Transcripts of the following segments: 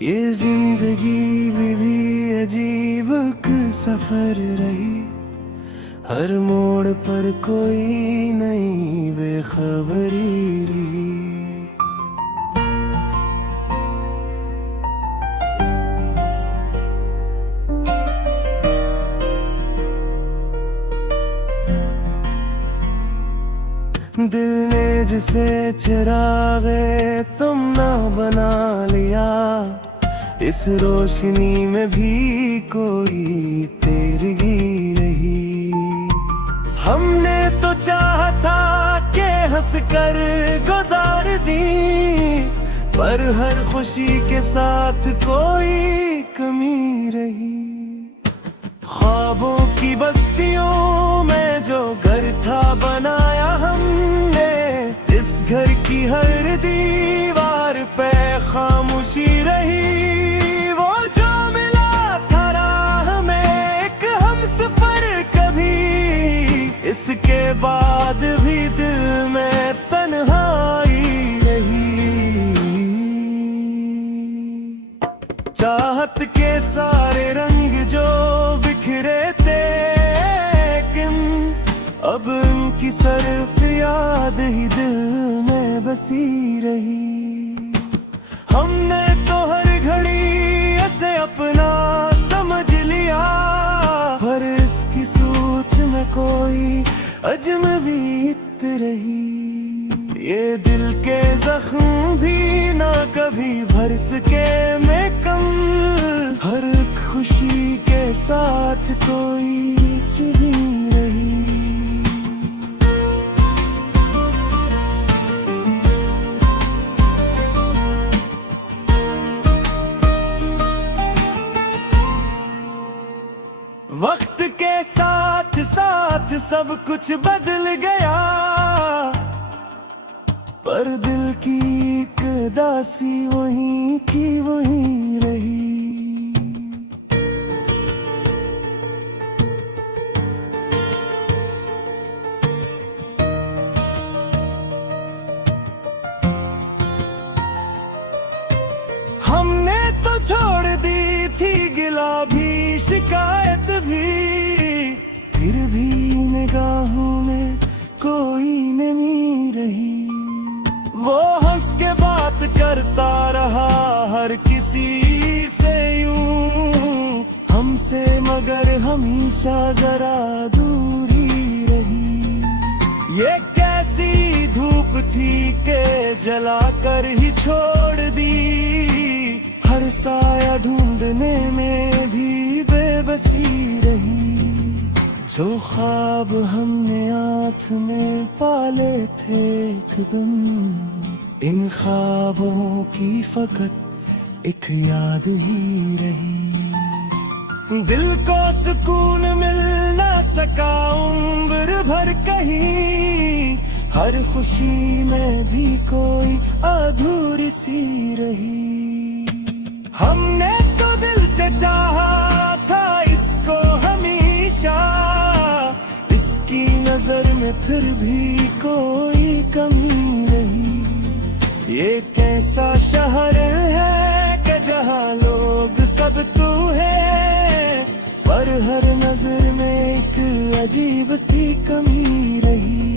ये जिंदगी भी अजीब एक सफर रही, हर मोड़ पर कोई नई बेखबरी रही। दिल ने जिसे चिरागे तुम ना बना लिया, इस रोशनी में भी कोई तेरगी रही। हमने तो चाहा था कि हंस कर गुजार दी, पर हर खुशी के साथ कोई कमी रही। ख्वाबों की बस्तियों में जो घर था बनाया हमने, इस घर की हर दीवार पे खामोशी रही। वो जो मिला था राह में एक हमसफर कभी, इसके बाद भी दिल में तन्हाई रही। चाहत के सारे रंग जो बिखरे थे, लेकिन अब उनकी सिर्फ याद ही दिल में बसी रही। हमने तो हर घड़ी ऐसे अपना समझ लिया, पर इसकी सोच में कोई अजनबीत रही। ये दिल के जख्म भी ना कभी भर सके में कम, हर खुशी के साथ कोई छिपी रही। वक्त के साथ साथ सब कुछ बदल गया, पर दिल की एक दासी वहीं की वहीं रही। हमने तो छोड़ दी थी गिला भी शिकायत भी, फिर भी निगाहों में कोई नमी रही। वो हंस के बात करता रहा हर किसी से यूं, हमसे मगर हमेशा जरा दूरी रही। ये कैसी धूप थी के जला कर ही छोड़ दी, हर साया ढूंढने में भी बेबसी रही। जो ख्वाब हमने आँख में पाले थे एक दिन, इन ख्वाबों की फकत एक याद ही रही। दिल को सुकून मिल ना सका उम्र भर कहीं, हर खुशी में भी कोई अधूरी सी रही। हमने तो दिल से चाहा था इसको हमेशा, इसकी नजर में फिर भी कोई कमी रही। ये कैसा शहर है कि जहाँ लोग सब तू है, पर हर नजर में एक अजीब सी कमी रही।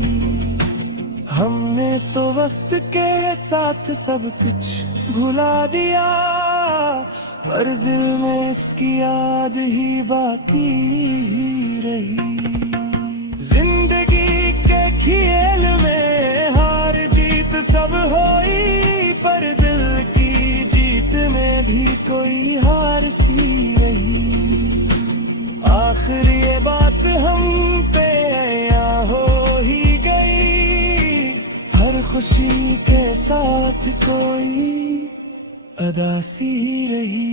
हमने तो वक्त के साथ सब कुछ भुला दिया, पर दिल में इसकी याद ही बाकी ही रही। जिंदगी के खेल में हार जीत सब होई, पर दिल की जीत में भी कोई हार सी रही। आखिर ये बात हम पे या हो ही गई, हर खुशी के साथ कोई अदासी रही।